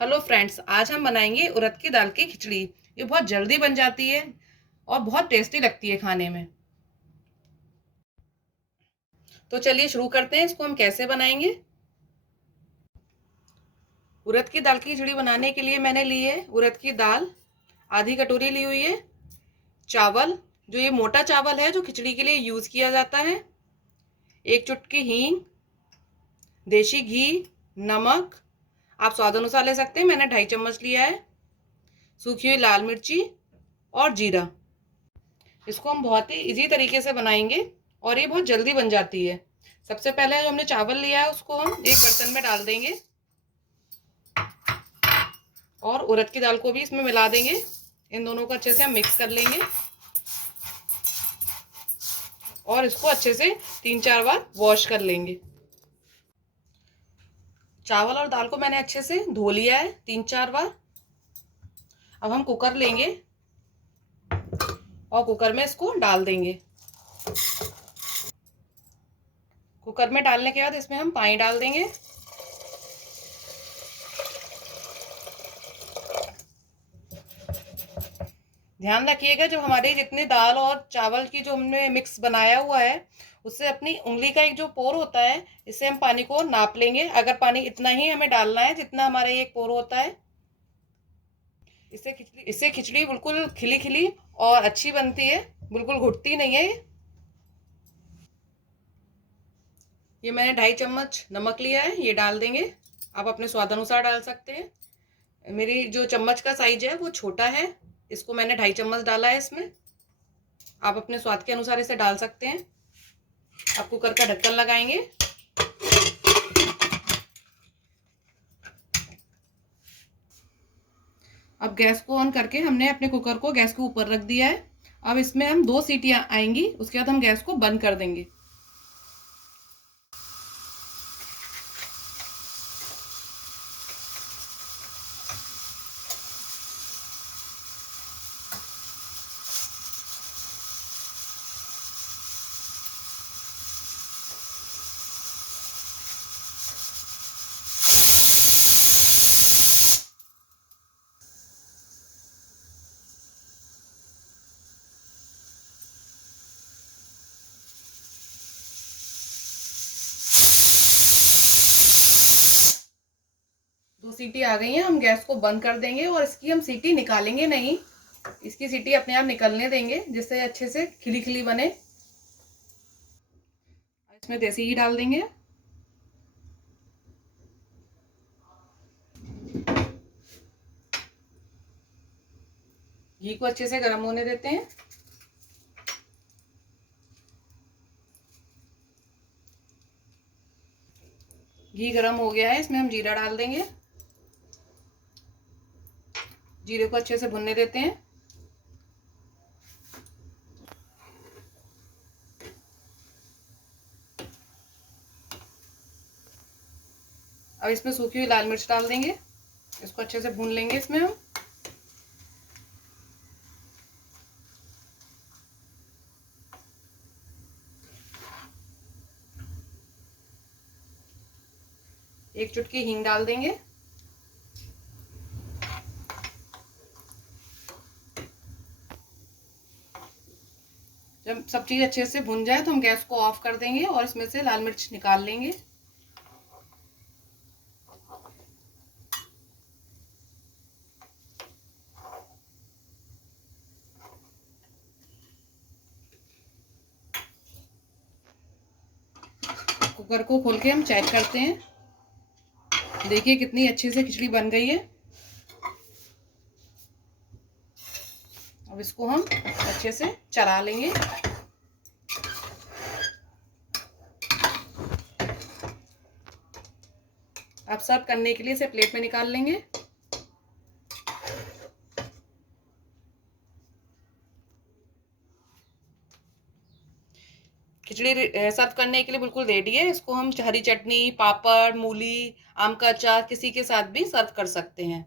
Hello friends, आज हम बनाएंगे उड़द की दाल की खिचड़ी। ये बहुत जल्दी बन जाती है और बहुत टेस्टी लगती है खाने में। तो चलिए शुरू करते हैं, इसको हम कैसे बनाएंगे। उड़द की दाल की खिचड़ी बनाने के लिए मैंने ली है उड़द की दाल, आधी कटोरी ली हुई है। चावल, जो ये मोटा चावल है जो खिचड़ी के लिए यूज किया जाता है। एक चुटकी हींग, देसी घी, नमक आप स्वाद अनुसार ले सकते हैं, मैंने 2.5 चम्मच लिया है। सूखी हुई लाल मिर्ची और जीरा। इसको हम बहुत ही इजी तरीके से बनाएंगे और ये बहुत जल्दी बन जाती है। सबसे पहले जो हमने चावल लिया है उसको हम एक बर्तन में डाल देंगे और उड़द की दाल को भी इसमें मिला देंगे। इन दोनों को अच्छे से हम मिक्स कर लेंगे और इसको अच्छे से 3-4 बार वॉश कर लेंगे। चावल और दाल को मैंने अच्छे से धो लिया है 3-4 बार। अब हम कुकर लेंगे और कुकर में इसको डाल देंगे। कुकर में डालने के बाद इसमें हम पानी डाल देंगे। ध्यान रखिएगा, जब हमारे जितने दाल और चावल की जो हमने मिक्स बनाया हुआ है उससे अपनी उंगली का एक जो पोर होता है, इससे हम पानी को नाप लेंगे। अगर पानी इतना ही हमें डालना है जितना हमारा ये एक पोर होता है। इससे खिचड़ी बिल्कुल खिली खिली और अच्छी बनती है, बिल्कुल घुटती नहीं है। ये मैंने 2.5 चम्मच नमक लिया है, ये डाल देंगे। आप अपने स्वाद अनुसार डाल सकते हैं। मेरी जो चम्मच का साइज है वो छोटा है, इसको मैंने 2.5 चम्मच डाला है इसमें। आप अपने स्वाद के अनुसार इसे डाल सकते हैं। अब कुकर का ढक्कन लगाएंगे। अब गैस को ऑन करके हमने अपने कुकर को गैस के ऊपर रख दिया है। अब इसमें हम 2 सीटियां आएंगी, उसके बाद हम गैस को बंद कर देंगे। दो सीटी आ गई हैं, हम गैस को बंद कर देंगे और इसकी हम सीटी निकालेंगे नहीं। इसकी सीटी अपने आप निकलने देंगे जिससे अच्छे से खिली खिली बने। इसमें देसी घी डाल देंगे। घी को अच्छे से गर्म होने देते हैं। घी गर्म हो गया है, इसमें हम जीरा डाल देंगे। जीरे को अच्छे से भुनने देते हैं। अब इसमें सूखी हुई लाल मिर्च डाल देंगे। इसको अच्छे से भून लेंगे इसमें हम। एक चुटकी हींग डाल देंगे। जब सब चीज अच्छे से भुन जाए तो हम गैस को ऑफ कर देंगे और इसमें से लाल मिर्च निकाल लेंगे। कुकर को खोल के हम चेक करते हैं। देखिए कितनी अच्छे से खिचड़ी बन गई है। अब इसको हम अच्छे से चला लेंगे। अब सर्व करने के लिए इसे प्लेट में निकाल लेंगे। खिचड़ी सर्व करने के लिए बिल्कुल रेडी है। इसको हम हरी चटनी, पापड़, मूली, आम का अचार किसी के साथ भी सर्व कर सकते हैं।